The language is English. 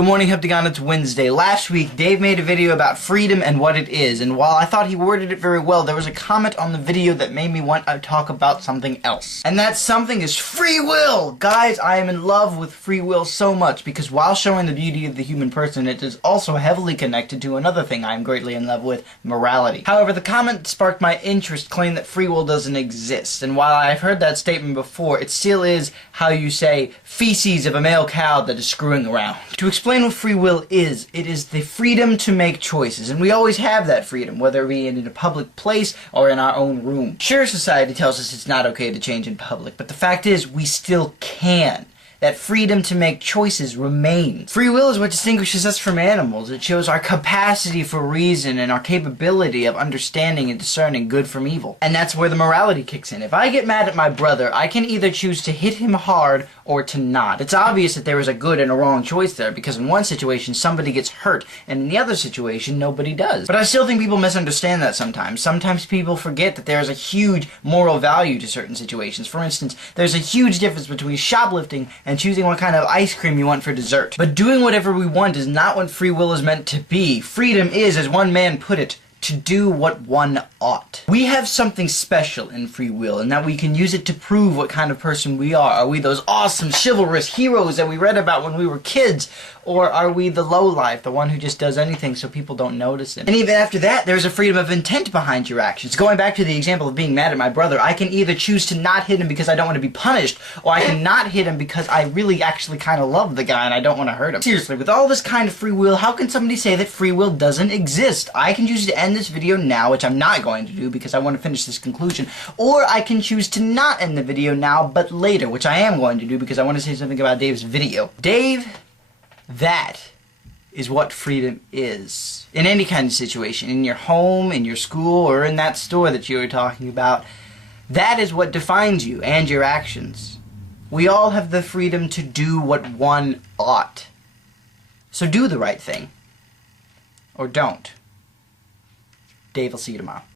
Good morning, Heptagon. It's Wednesday. Last week, Dave made a video about freedom and what it is, and while I thought he worded it very well, there was a comment on the video that made me want to talk about something else. And that something is free will! Guys, I am in love with free will so much, because while showing the beauty of the human person, it is also heavily connected to another thing I am greatly in love with, morality. However, the comment that sparked my interest claimed that free will doesn't exist, and while I've heard that statement before, it still is, how you say, feces of a male cow that is screwing around. To explain what free will is, it is the freedom to make choices, and we always have that freedom, whether it be in a public place or in our own room. Sure, society tells us it's not okay to change in public, but the fact is, we still can. That freedom to make choices remains. Free will is what distinguishes us from animals. It shows our capacity for reason and our capability of understanding and discerning good from evil. And that's where the morality kicks in. If I get mad at my brother, I can either choose to hit him hard or to not. It's obvious that there is a good and a wrong choice there, because in one situation somebody gets hurt, and in the other situation nobody does. But I still think people misunderstand that sometimes. Sometimes people forget that there is a huge moral value to certain situations. For instance, there's a huge difference between shoplifting and choosing what kind of ice cream you want for dessert. But doing whatever we want is not what free will is meant to be. Freedom is, as one man put it, to do what one ought. We have something special in free will, in that we can use it to prove what kind of person we are. Are we those awesome, chivalrous heroes that we read about when we were kids? Or are we the lowlife, the one who just does anything so people don't notice him? And even after that, there's a freedom of intent behind your actions. Going back to the example of being mad at my brother, I can either choose to not hit him because I don't want to be punished, or I can not hit him because I really actually kind of love the guy and I don't want to hurt him. Seriously, with all this kind of free will, how can somebody say that free will doesn't exist? I can choose to end this video now, which I'm not going to do because I want to finish this conclusion, or I can choose to not end the video now, but later, which I am going to do because I want to say something about Dave's video. Dave, that is what freedom is. In any kind of situation, in your home, in your school, or in that store that you were talking about, that is what defines you and your actions. We all have the freedom to do what one ought. So do the right thing. Or don't. Dave, I'll see you tomorrow.